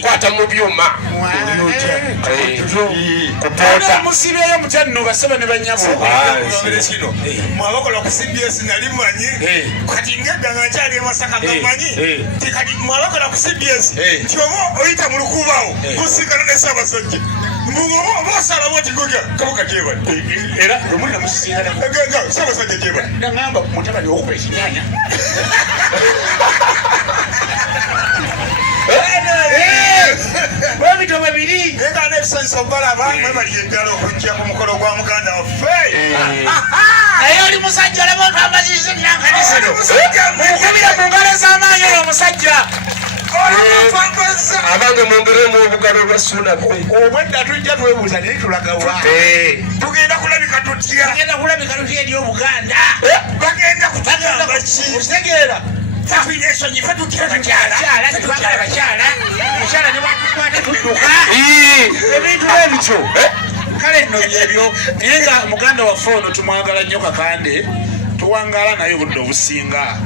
kwata mu byuma kupota musibeyo mutano basaba ne banyabo kino mwabakola ku CBS nali manyi kati ngedda nga nkyali Masaka gamanyi kati mwabakola ku CBS kyobo oyita mu lukubawo kusikana ne Ssaabasajja Bosala wati goga kabuka jeba era omuna musisingana gaga Ssaabasajja jeba ngamba mutabani okupa ekinyanya Babito babiri nga n'ebisanyizo balaba mwebali eddala okujja ku mukolo gwa muganda waffe naye oli musajja olaba otwambaziza enyankanisiro mukubira mu ngalo z'amaanyi oyo omusajja abange mwongeremu obugalo bwa Sunabe obwedda tujja twebuuza naye tulagawa tugenda kulabika tutya eri Obuganda bagenda kutugamba ki okitegeera Fafilation ife tutya bakyala omukyala ne batukwata tudduka ebintu ebityo kale nno byebyo naye nga muganda waffe ono tumwagala nnyo Kakande tuwangala naye obudde obusinga